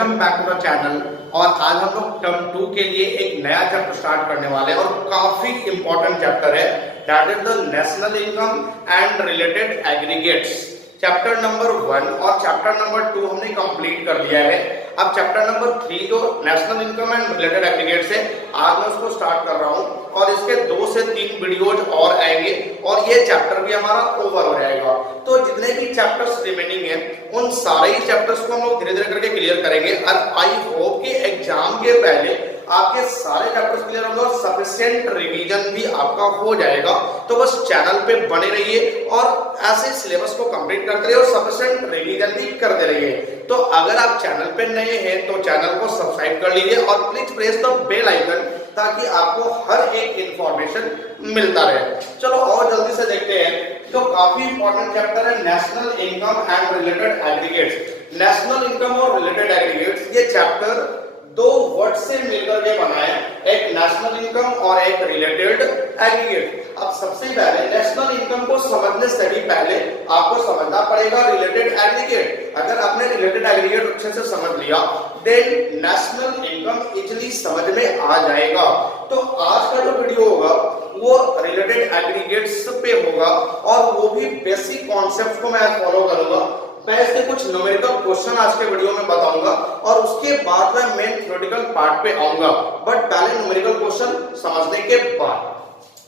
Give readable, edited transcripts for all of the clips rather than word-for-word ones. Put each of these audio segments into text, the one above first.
Welcome back to the channel. और आज हम लोग टर्म 2 के लिए एक नया चैप्टर स्टार्ट करने वाले हैं और काफी इंपॉर्टेंट चैप्टर है, that is the national income and related aggregates. Chapter number 1 और चैप्टर नंबर 2 हमने कंप्लीट कर दिया है। अब चैप्टर नंबर 3 जो national income and related aggregates है, आज मैं उसको स्टार्ट कर रहा हूं और इसके 2 से 3 वीडियोज और आएंगे और ये चैप्टर भी हमारा ओवर हो जाएगा। तो जितने भी चैप्टर्स रिमेनिंग है उन सारे ही चैप्टर्स को हम लोग धीरे धीरे करके क्लियर करेंगे और आई होप कि एग्जाम के पहले आपके सारे चैप्टर्स क्लियर होंगे और सफिशिएंट रिवीजन भी आपका हो जाएगा। तो बस चैनल पे बने रहिए और ऐसे सिलेबस को कंप्लीट करते रहिए और सफिशिएंट रिवीजन भी करते रहिए। तो अगर आप चैनल पे नए हैं तो चैनल को सब्सक्राइब कर लीजिए और please press the bell icon ताकि आपको हर एक इंफॉर्मेशन मिलता रहे। चलो और जल्दी से देखते हैं, जो काफी इंपॉर्टेंट चैप्टर है national income and related aggregates. National income और रिलेटेड एग्रीगेट्स ये चैप्टर 2 वर्ड से मिलकर के बना है, एक नेशनल इनकम और एक रिलेटेड एग्रीगेट। अब सबसे पहले नेशनल इनकम को समझने से भी पहले आपको समझना पड़ेगा रिलेटेड एग्रीगेट। अगर आपने रिलेटेड एग्रीगेट अच्छे से समझ लिया देन नेशनल इनकम इजीली समझ में आ जाएगा। तो आज का जो वीडियो होगा वो रिलेटेड एग्रीगेट्स पे होगा और वो भी बेसिक कॉन्सेप्ट्स को मैं फॉलो करूंगा। मैं इसके कुछ न्यूमेरिकल क्वेश्चन आज के वीडियो में बताऊंगा और उसके बाद मैं मेन थ्योरेटिकल पार्ट पे आऊंगा, बट पहले न्यूमेरिकल क्वेश्चन समझने के बाद।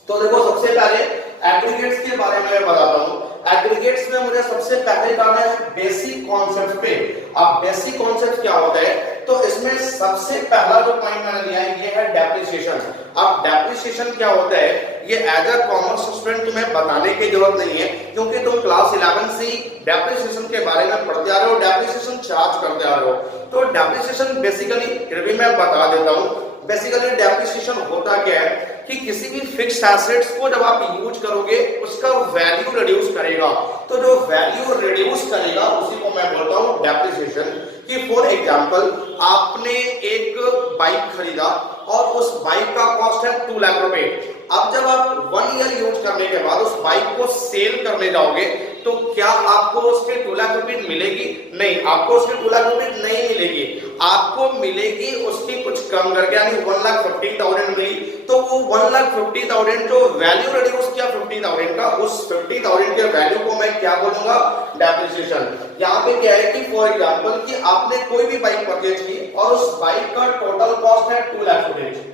तो देखो सबसे पहले एग्रीगेट्स के बारे में मैं बताता हूं। एग्रीगेट्स में मुझे सबसे पहले जाना है बेसिक कॉन्सेप्ट पे। अब बेसिक कॉन्सेप्ट क्या होता है, तो इसमें सबसे पहला जो पॉइंट मैंने लिया है ये है डेप्रिसिएशन। अब डेप्रिसिएशन क्या होता है ये एज अ कॉमर्स स्टूडेंट तुम्हें बताने की जरूरत नहीं है, क्योंकि तुम क्लास 11 से ही डेप्रिसिएशन के बारे में पढ़ते आ रहे हो, डेप्रिसिएशन चार्ज करते आ रहे हो। तो डेप्रिसिएशन बेसिकली फिर भी मैं बता देता हूं। बेसिकली डेप्रिसिएशन होता क्या है कि किसी भी फिक्स्ड एसेट्स को जब आप यूज करोगे उसका वैल्यू रिड्यूस करेगा। तो जो वैल्यू रिड्यूस करेगा उसी को मैं बोलता हूं डेप्रिसिएशन। कि फॉर एग्जांपल आपने एक बाइक खरीदा और उस बाइक का कॉस्ट है 2 लाख रुपए। अब जब आप 1 ईयर यूज करने के बाद उस बाइक को सेल करने जाओगे तो क्या आपको उसके 2 लाख रुपए मिलेगी? नहीं, आपको उसके 2 लाख रुपए नहीं मिलेगी। आपको मिलेगी उसकी कुछ कम करके, यानी 1,50,000 मिली। तो वो 1,50,000 जो वैल्यू रिड्यूस किया 50,000 का, उस 50,000 के वैल्यू को मैं क्या बोलूंगा? डेप्रिसिएशन। यहाँ पे क्या है कि फॉर एग्जांपल कि आपने कोई भी बाइक परचेज की और उस बाइक का टोटल कॉस्ट है 2 लाख रुपए।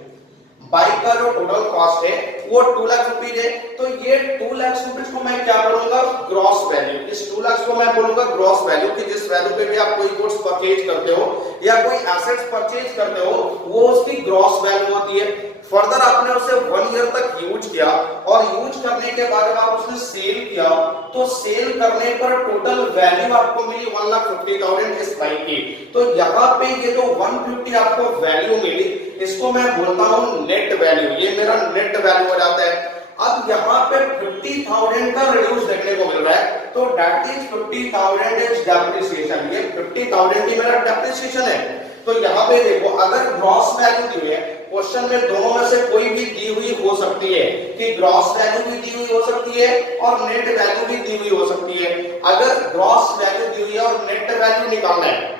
बाइक का जो टोटल कॉस्ट है वो 2 लाख रुपीज है। तो ये 2 लाख रुपीज को मैं क्या बोलूंगा? Gross value. इस 2 लाख को मैं बोलूंगा ग्रॉस वैल्यू, कि जिस वैल्यू पे भी आप कोई गुड्स परचेज करते हो या कोई एसेट्स परचेज करते हो वो उसकी ग्रॉस वैल्यू होती है। फर्दर आपने उसे 1 ईयर तक यूज किया और यूज करने के बाद जब आप उसने सेल किया तो सेल करने पर टोटल वैल्यू आपको मिली 1,50,000 इस बाइक की। तो यहाँ पे ये जो 150 आपको वैल्यू मिली इसको मैं बोलता हूं नेट वैल्यू। ये मेरा नेट वैल्यू हो जाता है। अब यहाँ पे 50,000 का रिड्यूस देखने को मिल रहा है, तो दैट इज 50,000 इज डेप्रिसिएशन। ये 50,000 की मेरा डेप्रिसिएशन है। तो यहाँ पे देखो अगर ग्रॉस वैल्यू दी है, क्वेश्चन में दोनों में से कोई भी दी हुई हो सकती है, कि ग्रॉस वैल्यू भी दी हुई हो सकती है और नेट वैल्यू भी दी हुई हो सकती है। अगर ग्रॉस वैल्यू दी हुई है और नेट वैल्यू निकालना है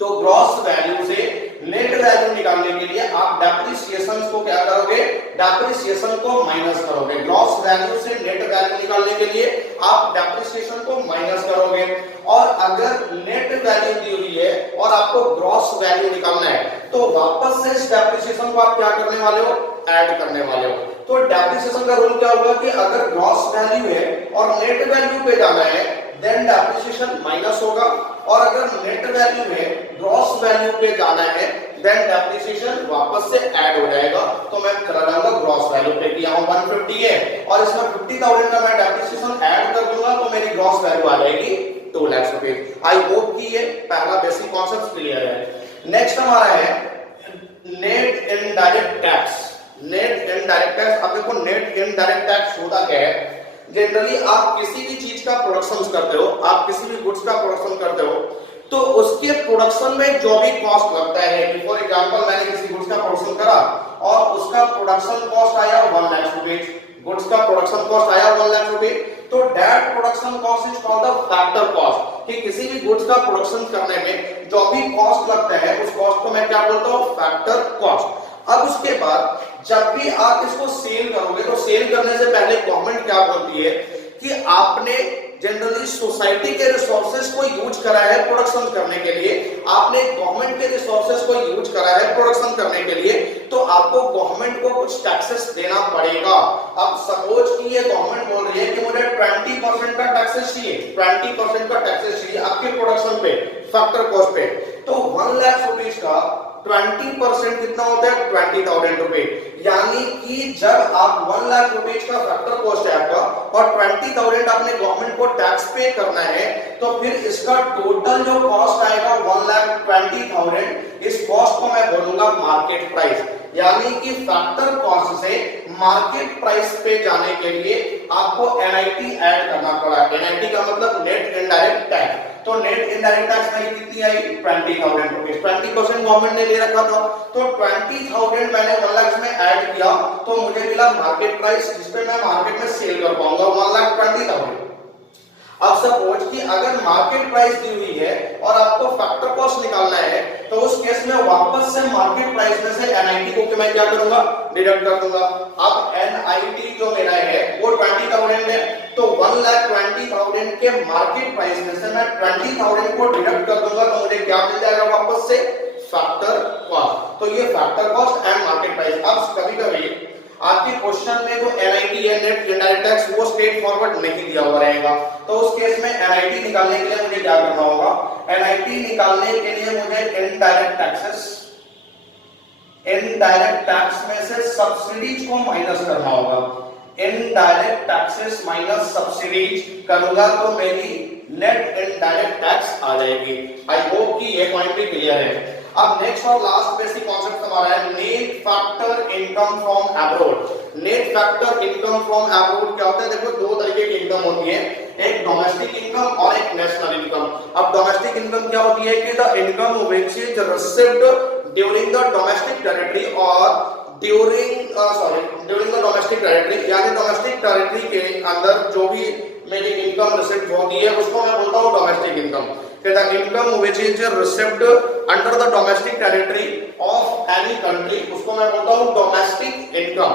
तो ग्रॉस वैल्यू से नेट वैल्यू निकालने के लिए आप डेप्रिसिएशन को क्या करोगे? डेप्रिसिएशन को माइनस करोगे। ग्रॉस वैल्यू से नेट वैल्यू निकालने के लिए आप डेप्रिसिएशन को माइनस करोगे। और अगर नेट वैल्यू दी हुई है और आपको ग्रॉस वैल्यू निकालना है तो वापस से इस डेप्रिसिएशन को आप क्या करने वाले हो? ऐड करने वाले हो। तो डेप्रिसिएशन का रूल क्या होगा कि अगर ग्रॉस वैल्यू है और नेट वैल्यू पे जाना है देन डेप्रिसिएशन माइनस होगा, और अगर नेट वैल्यू है ग्रॉस वैल्यू पे जाना है देन डेप्रिसिएशन वापस से ऐड हो जाएगा। तो मैं चला जाऊंगा ग्रॉस वैल्यू पे कि यहाँ 150 है और इसमें 50,000 का मैं डेप्रिसिएशन ऐड कर दूंगा तो मेरी ग्रॉस वैल्यू आ जाएगी 2 लाख रुपए। आई होप कि ये पहला बेसिक कॉन्सेप्ट क्लियर है। नेक्स्ट हमारा है net indirect tax. Net indirect tax. अब देखो नेट इनडायरेक्ट टैक्स होता क्या है? जनरली आप किसी भी चीज का प्रोडक्शन करते हो, आप किसी भी गुड्स का प्रोडक्शन करते हो तो उसके प्रोडक्शन में जो भी कॉस्ट लगता है, फॉर एग्जांपल मैंने किसी गुड्स का प्रोडक्शन करा और उसका प्रोडक्शन कॉस्ट आया 1 लाख रुपए, गुड्स का प्रोडक्शन कॉस्ट आया 1 लाख रुपए, तो that production cost is called the factor cost. कि किसी भी गुड्स का प्रोडक्शन करने में जो भी कॉस्ट लगता है उस कॉस्ट को मैं क्या बोलता हूँ, फैक्टर कॉस्ट। अब उसके बाद जब भी आप इसको सेल करोगे तो सेल करने से पहले गवर्नमेंट क्या बोलती है कि आपने जनरली सोसाइटी के रिसोर्सेज को यूज करा है प्रोडक्शन करने के लिए, आपने गवर्नमेंट के रिसोर्सेज को यूज करा है प्रोडक्शन करने के लिए, तो आपको गवर्नमेंट को कुछ टैक्सेस देना पड़ेगा। अब सपोज कि ये गवर्नमेंट बोल रही है कि मुझे 20% का टैक्सेस चाहिए, 20% का टैक्सेस चाहिए आपके प्रोडक्शन पे, फैक्टर कॉस्ट पे, तो 1 लाख रुपीज का 20% कितना होता है, 20,000 रुपए। यानी कि जब आप 1 लाख रुपए का फैक्टर कॉस्ट है आपका और 20,000 आपने गवर्नमेंट को टैक्स पे करना है, तो फिर इसका टोटल जो कॉस्ट आएगा 1,20,000, इस कॉस्ट को मैं बोलूंगा मार्केट प्राइस। यानी कि फैक्टर कॉस्ट से मार्केट प्राइस पे जाने के लिए आपको एनआईटी ऐड करना पड़ा। एनआईटी का मतलब नेट इनडायरेक्ट टैक्स। तो नेट इनडायरेक्ट टैक्स मेरी कितनी आई, 20,000 रुपीज। 20% गवर्नमेंट ने ले रखा था, तो 20,000 मैंने 1 लाख में ऐड किया तो मुझे मिला मार्केट प्राइस, जिसपे मैं मार्केट में सेल कर पाऊंगा 1,20,000। अब सपोज कि अगर मार्केट प्राइस दी हुई है और आपको फैक्टर कॉस्ट निकालना है, तो उस केस में वापस से मार्केट प्राइस में से एनआईटी को मैं क्या करूंगा, डिडक्ट कर दूंगा। अब एनआईटी जो मेरा है वो 20,000 है, तो 1,20,000 के मार्केट प्राइस में से मैं 20,000 को डिडक्ट कर दूंगा, तो मुझे क्या मिल जाएगा वापस से, फैक्टर कॉस्ट। तो ये factor cost and market price. अब कभी कभी आपके क्वेश्चन में जो एनआईटी है, नेट इनडायरेक्ट टैक्स, वो स्ट्रेट फॉरवर्ड नहीं दिया हुआ रहेगा, तो उस केस में एनआईटी निकालने के लिए मुझे क्या करना होगा, एनआईटी निकालने के लिए मुझे इनडायरेक्ट टैक्सेस, इनडायरेक्ट टैक्स में से सब्सिडीज को माइनस करना होगा। इनडायरेक्ट टैक्सेस माइनस सब्सिडीज करूंगा तो मेरी नेट इनडायरेक्ट टैक्स आ जाएगी। आई होप कि ये पॉइंट भी क्लियर है। अब नेक्स्ट और लास्ट बेसिक कॉन्सेप्ट हमारा है net factor income from abroad. Net factor income from abroad क्या होता है, देखो दो तरीके की इनकम होती है, एक डोमेस्टिक इनकम और एक नेशनल इनकम। अब डोमेस्टिक इनकम क्या होती है कि the income which is received during the domestic territory और ड्यूरिंग द डोमेस्टिक टेरिटरी, यानी डोमेस्टिक टेरिटरी के अंदर जो भी मेरी इनकम रिसीव्ड होती है उसको मैं बोलता हूँ domestic income. The income which is received under the domestic territory of any country, उसको मैं बोलता हूँ डोमेस्टिक इनकम।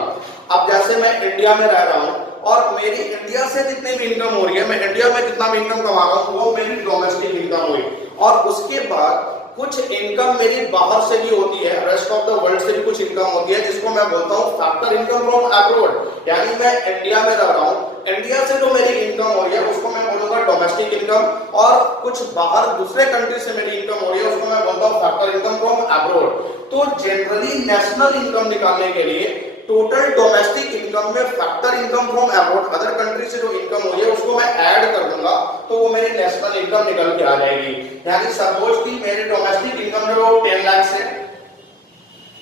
अब जैसे मैं इंडिया में रह रहा हूँ और मेरी इंडिया से जितनी भी इनकम हो रही है, मैं इंडिया में जितना भी इनकम कमा रहा हूँ वो मेरी डोमेस्टिक इनकम हुई, और उसके बाद कुछ इनकम मेरी बाहर से भी होती है, रेस्ट ऑफ द वर्ल्ड से भी कुछ इनकम होती है, जिसको मैं बोलता हूँ फैक्टर इनकम फ्रॉम अब्रॉड। यानी मैं इंडिया में रह रहा हूँ, इंडिया से जो मेरी इनकम हो रही है उसको मैं बोलूंगा डोमेस्टिक इनकम, और कुछ बाहर दूसरे कंट्री से मेरी इनकम हो रही है उसको मैं बोलता हूँ फैक्टर इनकम फ्रॉम अब्रॉड। तो जनरली नेशनल इनकम निकालने के लिए टोटल डोमेस्टिक इनकम में factor income from abroad, other country से जो इनकम हुई है उसको मैं ऐड कर दूंगा, तो वो मेरी नेशनल इनकम निकल के आ जाएगी। यानी सपोज कि मेरी डोमेस्टिक इनकम जो 10 लाख से,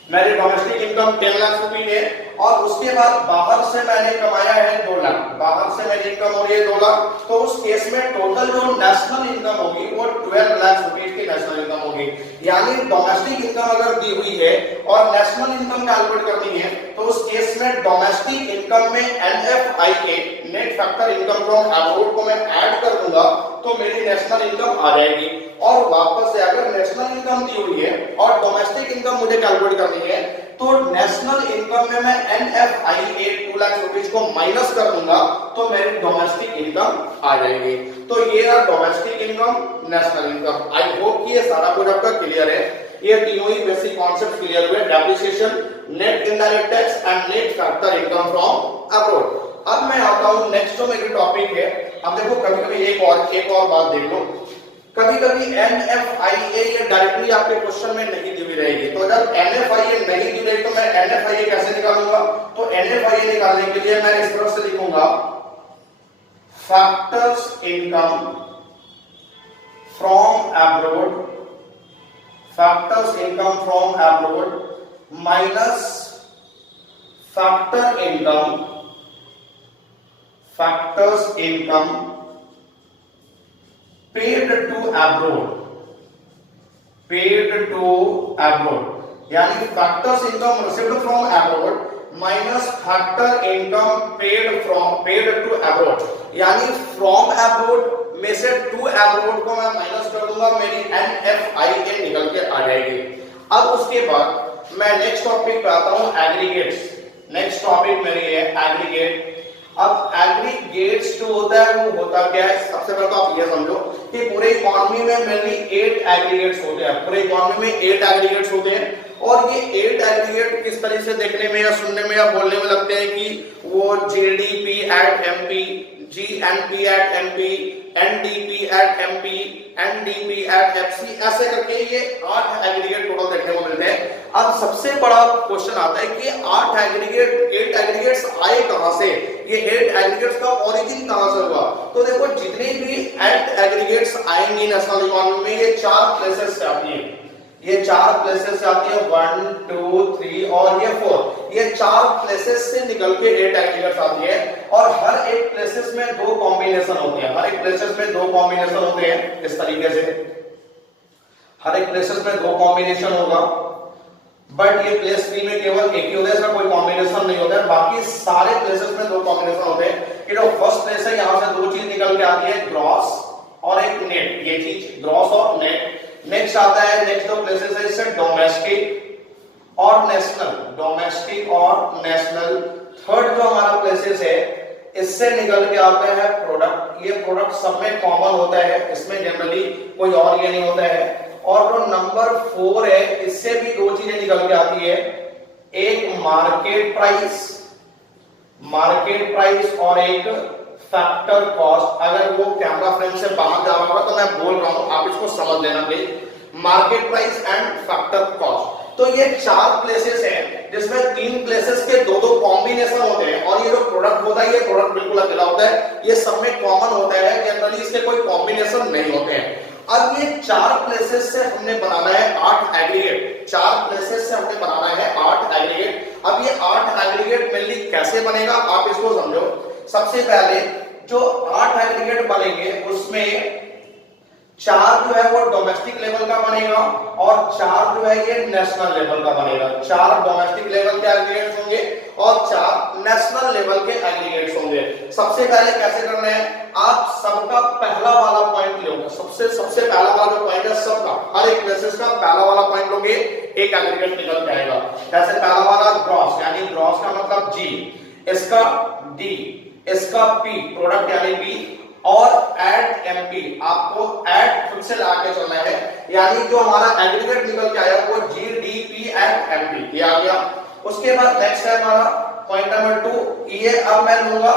मेरी डोमेस्टिक इनकम 10 लाख रुपए है, और उसके बाद बाहर से मैंने कमाया है 2 लाख, बाहर से मेरी इनकम हो रही है 2 लाख, तो उस केस में टोटल जो नेशनल इनकम होगी वो 12 लाख रुपए की नेशनल इनकम होगी। यानी डोमेस्टिक इनकम अगर दी हुई है और नेशनल इनकम कैलकुलेट करनी है, तो उस केस में डोमेस्टिक इनकम में NFIA, net factor income from abroad को मैं ऐड कर दूंगा, तो मेरी नेशनल इनकम आ जाएगी। और वापस से अगर नेशनल इनकम दी हुई है और डोमेस्टिक इनकम मुझे कैलकुलेट करनी है, तो नेशनल इनकम में मैं एनएफआईए 2 लाख रुपीस को माइनस कर दूंगा, तो मेरी डोमेस्टिक इनकम आ जाएगी। तो ये रहा domestic income, national income. I hope कि ये सारा कुछ आपका क्लियर है। ये तीनों ही बेसिक कॉन्सेप्ट क्लियर हुए, depreciation, net indirect tax and net factor income from abroad. अब मैं आता हूं नेक्स्ट जो मेरी टॉपिक है। अब देखो कभी कभी एक और बात देख लो, कभी कभी एनएफआईए ये डायरेक्टली आपके क्वेश्चन में नहीं दी हुई रहेगी, तो जब एनएफआईए नहीं दी रही तो मैं एनएफआईए कैसे निकालूंगा, तो एनएफआईए निकालने के लिए मैं इस तरह से लिखूंगा factors income from abroad, factors income from abroad minus factor income, factors income paid to abroad, paid to abroad। यानी factors income received from abroad minus factor income paid to abroad. यानी फ्रॉम अब्रॉड में से 2 abroad को मैं minus कर दूंगा, मेरी NFIA निकल के आ जाएगी। अब उसके बाद मैं नेक्स्ट टॉपिक पे आता हूं, एग्रीगेट्स। नेक्स्ट टॉपिक मेरी है एग्रीगेट। अब एग्रीगेट्स जो होता है वो होता क्या है, सबसे पहले तो आप ये समझो कि पूरे इकोनॉमी में मेनली 8 एग्रीगेट्स होते हैं। पूरे इकोनॉमी में 8 एग्रीगेट्स होते हैं और ये 8 एग्रीगेट किस तरह से देखने में या सुनने में या बोलने में लगते हैं कि वो GDP at MP, GNP at MP, NDP at MP, NDP at FC, ऐसे करके ये 8 एग्रीगेट टोटल देखने को मिलते हैं। अब सबसे बड़ा क्वेश्चन आता है कि 8 एग्रीगेट्स आए कहां से, ये 8 एग्रीगेट्स का ओरिजिन कहां से हुआ। तो देखो जितने भी 8 एग्रीगेट्स आएंगे नेशनल इकोनॉमी में, ये 4 प्लेसेस से आती है। ये 4 प्लेसेस से आती है, 1 2 3 और ये 4। ये 4 प्लेसेस से निकल के 8 एग्रीगेट्स आती है और हर एक प्लेसेस में 2 कॉम्बिनेशन होते हैं। हर एक प्लेसेस में 2 कॉम्बिनेशन होते हैं इस तरीके से, हर एक प्लेसेस में 2 कॉम्बिनेशन होगा। बट ये प्लेस 3 में केवल एक ही होता है, इसका कोई कॉम्बिनेशन नहीं होता है। बाकी सारे प्लेसेस में 2 कॉम्बिनेशन होते हैं। ये जो फर्स्ट प्लेस है, यहां से 2 चीज निकल के आती है, ग्रॉस और एक नेट। ये चीज ग्रॉस और नेट। नेक्स्ट आता है, नेक्स्ट जो प्लेसेस है इससे डोमेस्टिक और नेशनल, डोमेस्टिक और नेशनल। थर्ड जो हमारा प्लेसेस है इससे निकल के आते हैं प्रोडक्ट। ये प्रोडक्ट सब में कॉमन होता है, इसमें जनरली कोई और ये नहीं होता है। और जो नंबर 4 है इससे भी 2 चीजें निकल के आती है, एक मार्केट प्राइस और एक फैक्टर कॉस्ट। अगर वो कैमरा फ्रेम से बाहर जा रहा होगा तो मैं बोल रहा हूं, आप इसको समझ लेना please. Market price and factor cost. तो ये 4 प्लेसेस हैं जिसमें 3 प्लेसेस के 2-2 कॉम्बिनेशन होते हैं और ये जो प्रोडक्ट होता है ये प्रोडक्ट बिल्कुल अकेला होता है, ये सब में कॉमन होता है, जनरली इसके कोई कॉम्बिनेशन नहीं होते हैं। अब ये 4 प्लेसेस से हमने बनाना है 8 एग्रीगेट। 4 प्लेसेस से हमने बनाना है 8 एग्रीगेट। अब ये 8 एग्रीगेट मेनली कैसे बनेगा आप इसको समझो। सबसे पहले जो 8 एग्रीगेट बनेंगे उसमें 4 जो है वो डोमेस्टिक लेवल का बनेगा और 4 जो है ये नेशनल लेवल का बनेगा। 4 डोमेस्टिक लेवल के एग्रीगेट्स होंगे और 4 नेशनल लेवल के एग्रीगेट्स होंगे। सबसे पहले कैसे करना है, आप सबका पहला वाला पॉइंट लोगे। सबसे पहला वाला जो पॉइंट है सबका, हर एक प्लेसेस का पहला वाला पॉइंट लोगे, एक एग्रीगेट निकल के आएगा। जैसे पहला वाला ग्रॉस, यानी ग्रॉस का मतलब G, इसका D, इसका P प्रोडक्ट यानी P और एट MP। आपको एट खुद से लाके चलना है, यानी जो हमारा एग्रीगेट निकल के आया वो GDP एट MP, ये आ गया। उसके बाद नेक्स्ट है हमारा पॉइंट नंबर 2, ये अब मैं लूंगा,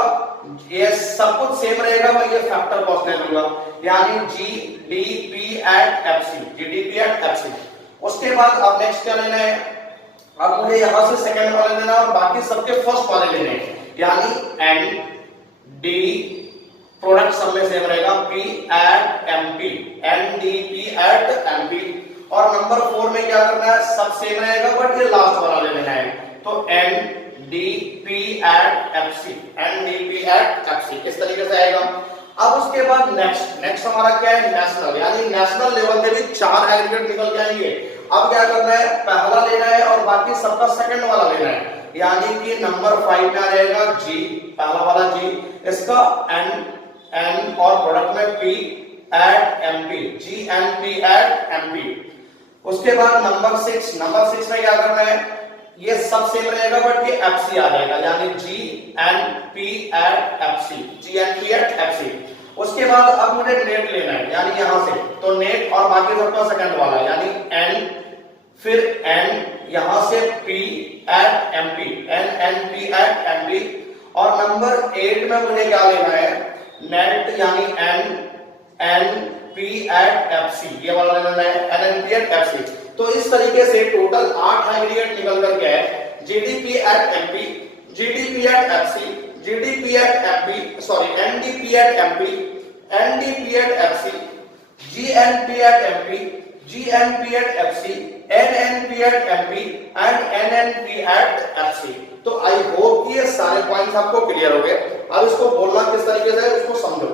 ये सब कुछ सेम रहेगा, मैं ये फैक्टर कॉस्ट ले लूंगा, यानी GDP एट FC। उसके बाद अब नेक्स्ट क्या लेना है, अब मुझे यहां से सेकंड वाले लेना और बाकी सबके फर्स्ट वाले लेने हैं, यानी ND प्रोडक्ट सब में सेम रहेगा, P at MP, NDP at MP। और नंबर 4 में क्या करना है, सब सेम रहेगा बट ये लास्ट वाला ले लेना है, तो NDP एट FC, इस तरीके से आएगा। अब उसके बाद नेक्स्ट हमारा क्या है, नेशनल, यानी नेशनल लेवल पे भी 4 एग्रीगेट निकल के आएंगे। अब क्या करना है, पहला लेना है और बाकी सबका सेकंड वाला लेना है, यानी कि नंबर 5 में आ जाएगा G, पहला वाला G, इसका N और प्रोडक्ट में P at MP, GNP at MP। उसके बाद नंबर 6 में क्या करना है, ये सब सेम रहेगा बट ये FC आ जाएगा, यानी GNP एट FC। उसके बाद अब मुझे नेट लेना है, यानी यहां से तो नेट और बाकी सबका सेकंड वाला, यानी N फिर N यहां से P at MP, NNP at MP। और नंबर 8 में मुझे क्या लेना है, नेट, यानी NNP एट FC, ये वाला लेना है, NNP एट FC। तो इस तरीके से टोटल 8 एग्रीगेट निकल करके है, GDP at MP, GDP at FC, GDP at MP, NDP at MP, NDP at FC, GNP at MP, GNP at FC, NNP at MP and NNP at FC। तो I hope कि ये सारे points आपको clear हो गए। अब इसको बोलना किस तरीके से है उसको समझो।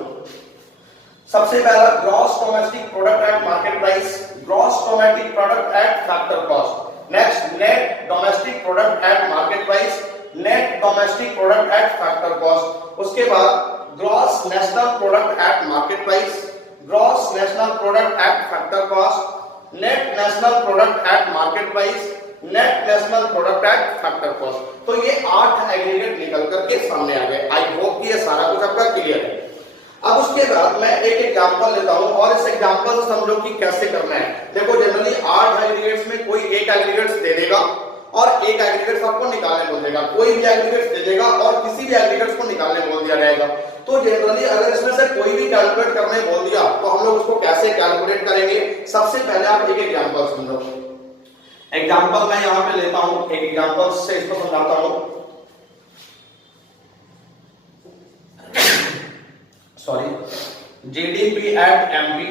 सबसे पहला gross domestic product at market price, gross domestic product at factor cost. Next net domestic product at market price, net domestic product at factor cost. उसके बाद gross national product at market price, gross national product at factor cost, net national product at market price, net national product at factor cost. तो ये 8 aggregate निकल करके सामने आ गए। I hope कि ये सारा कुछ आपका क्लियर है। अब उसके बाद मैं एक एग्जांपल लेता हूं और इस एग्जांपल से समझो कि कैसे करना है। देखो जनरली 8 एग्रीगेट्स में कोई एक एग्रीगेट्स दे देगा और एक एग्रीगेट्स आपको निकालने बोल देगा, कोई भी एग्रीगेट्स दे देगा और किसी भी एग्रीगेट्स को निकालने बोल दिया जाएगा। तो जनरली अगर इसमें से कोई भी कैलकुलेट करने बोल दिया तो हम लोग उसको कैसे कैलकुलेट करेंगे। सबसे पहले आप एक एग्जांपल समझो। एग्जांपल मैं यहां पे लेता हूं, एक एग्जांपल से इसको समझाता हूं। सॉरी, जीडीपी एट एमपी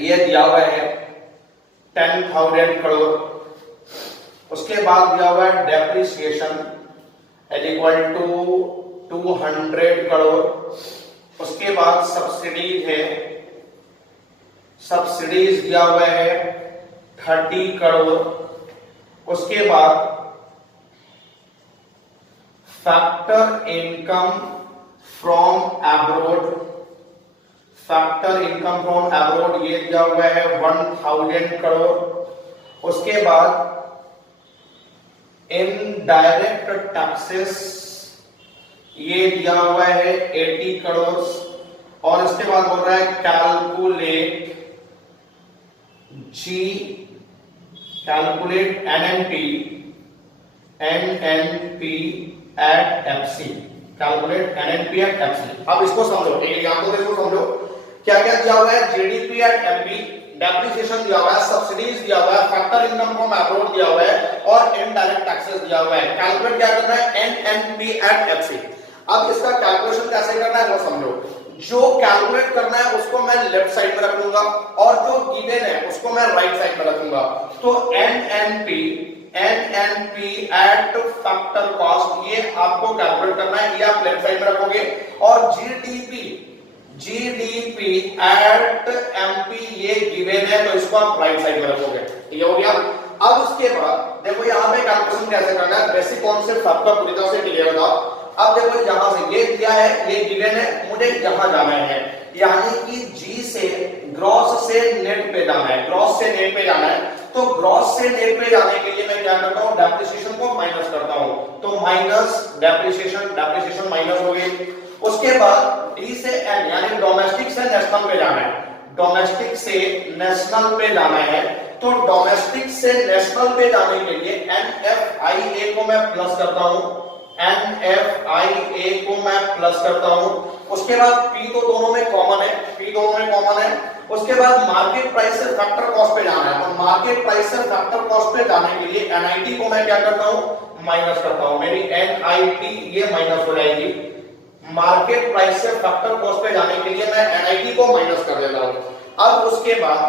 ये दिया हुआ है 10,000 करोड़। उसके बाद दिया हुआ है डेप्रिसिएशन इक्वल टू 200 करोड़। उसके बाद सब्सिडीज है, सब्सिडीज दिया हुआ है 30 करोड़। उसके बाद factor income from abroad, factor income from abroad ये दिया हुआ है 1000 करोड़। उसके बाद इनडायरेक्ट टैक्सेस ये दिया हुआ है 80 करोड़। और इसके बाद बोल रहा है calculate NNP at FC, calculate NNP at FC. अब इसको समझो, एक एग्जांपल इसको समझो। क्या क्या दिया हुआ है, जीडीपी एट एमपी, डेप्रिसिएशन दिया हुआ है, सब्सिडीज दिया हुआ है, फैक्टर इनकम फ्रॉम एब्रोड दिया हुआ है और इनडायरेक्ट टैक्सेस दिया हुआ है। कैलकुलेट क्या करना है, एनएनपी एट एफसी। अब इसका कैलकुलेशन कैसे करना है वो समझो। जो कैलकुलेट करना है उसको मैं लेफ्ट साइड में रख लूंगा और जो गिवन है उसको मैं राइट साइड में रखूंगा। तो एनएनपी एट फैक्टर कॉस्ट ये आपको कैलकुलेट करना है, ये आप लेफ्ट साइड में रखोगे। और जीडीपी एट एमपी ये गिवन है तो इसको आप राइट साइड में रखोगे। ये हो गया। अब उसके बाद देखो यहाँ पे कैलकुलेशन कैसे करना है, बेसिक कॉन्सेप्ट आपका पूरी तरह से क्लियर होगा। अब देखो यहां से ये दिया है, ये गिवन है, मुझे यहां जाना है, यानी कि जी से ग्रॉस से नेट पे जाना है, ग्रॉस से नेट पे जाना है। तो ग्रॉस से नेट पे जाने के लिए मैं क्या करता हूं, डेप्रिसिएशन को माइनस करता हूं। तो माइनस डेप्रिसिएशन माइनस हो गई। उसके बाद डी से एन यानी डोमेस्टिक से नेशनल पे जाना है, डोमेस्टिक से नेशनल पे जाना है। तो डोमेस्टिक से नेशनल पे जाने के लिए एनएफआईए को मैं प्लस करता हूं, एनएफआईए को मैं प्लस करता हूं। उसके बाद पी तो दोनों में कॉमन है, पी दोनों में कॉमन है। उसके बाद मार्केट प्राइस से फैक्टर कॉस्ट पे जाना है। तो मार्केट प्राइस से फैक्टर कॉस्ट पे जाने के लिए एनआईटी को मैं क्या करता हूं, माइनस करता हूं। मेरी एनआईटी ये माइनस हो जाएगी। मार्केट प्राइस से फैक्टर कॉस्ट पे जाने के लिए मैं एनआईटी को माइनस कर देता हूं। अब उसके बाद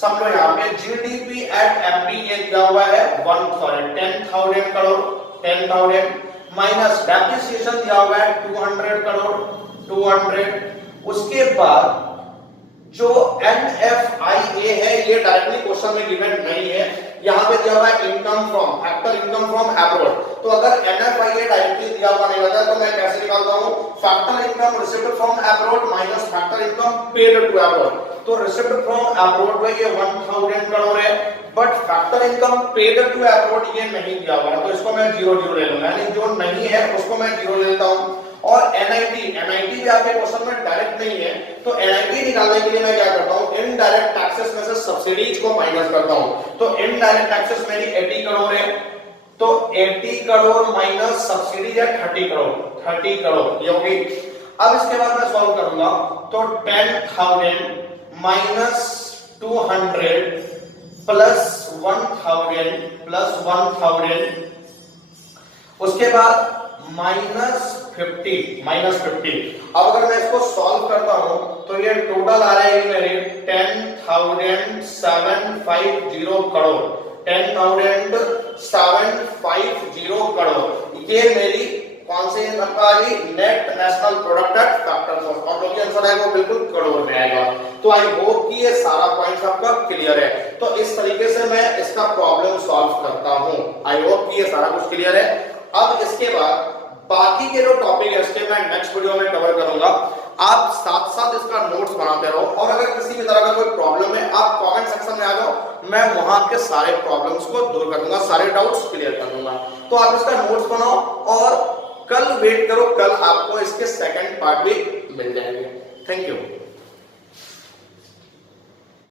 समझो यहाँ पे जीडीपी एट एमपी ये दिया हुआ है 10,000 करोड़, 10,000 माइनस डेप्रिसिएशन दिया हुआ है 200 करोड़, 200। उसके बाद जो एनएफआईए है ये डायरेक्टली क्वेश्चन में गिवन नहीं है, यहां पे दिया हुआ है income from, factor income from abroad. तो अगर एनएफआईए डायरेक्टली दिया हुआ नहीं रहता तो मैं कैसे निकालता हूं, factor income received from abroad minus factor income paid to abroad. तो रिसीव्ड फ्रॉम एब्रोड में ये 1000 करोड़ है, but factor income paid to abroad ये नहीं दिया हुआ है, तो इसको मैं 0 ले लूंगा, यानी जो नहीं है उसको मैं 0 ले लेता हूं। और एनआईटी भी आपके क्वेश्चन में डायरेक्ट नहीं है, तो एनआईटी निकालने के लिए मैं क्या करता हूं, इनडायरेक्ट टैक्सेस में से सब्सिडीज को माइनस करता हूं। तो इनडायरेक्ट टैक्सेस मेरी 80 करोड़ है, तो 80 करोड़ माइनस सब्सिडीज है 30 करोड़, 30 करोड़ ये होगी। अब इसके बाद मैं सॉल्व करूंगा, तो 10,000 माइनस 200 प्लस 1000 उसके बाद -50। अब अगर मैं इसको सॉल्व करता हूं तो ये टोटल आ रहा है मेरे 10,750 करोड़, 10,750 करोड़। ये मेरी कौन सी सरकारी net national product at factor cost, और जो भी आंसर आएगा वो बिल्कुल करोड़ में आएगा। तो आई होप कि ये सारा पॉइंट्स आपका क्लियर है। तो इस तरीके से मैं इसका प्रॉब्लम सॉल्व करता हूं। आई होप कि ये सारा कुछ क्लियर है। अब इसके बाद बाकी के जो टॉपिक है इसके मैं नेक्स्ट वीडियो में कवर करूंगा। आप साथ साथ इसका नोट्स बनाते रहो, और अगर किसी भी तरह का कोई प्रॉब्लम है आप कमेंट सेक्शन में आ जाओ, मैं वहां के सारे प्रॉब्लम्स को दूर कर दूंगा, सारे डाउट्स क्लियर कर दूंगा। तो आप इसका नोट्स बनाओ और कल वेट करो, कल आपको इसके सेकंड पार्ट भी मिल जाएंगे। Thank you.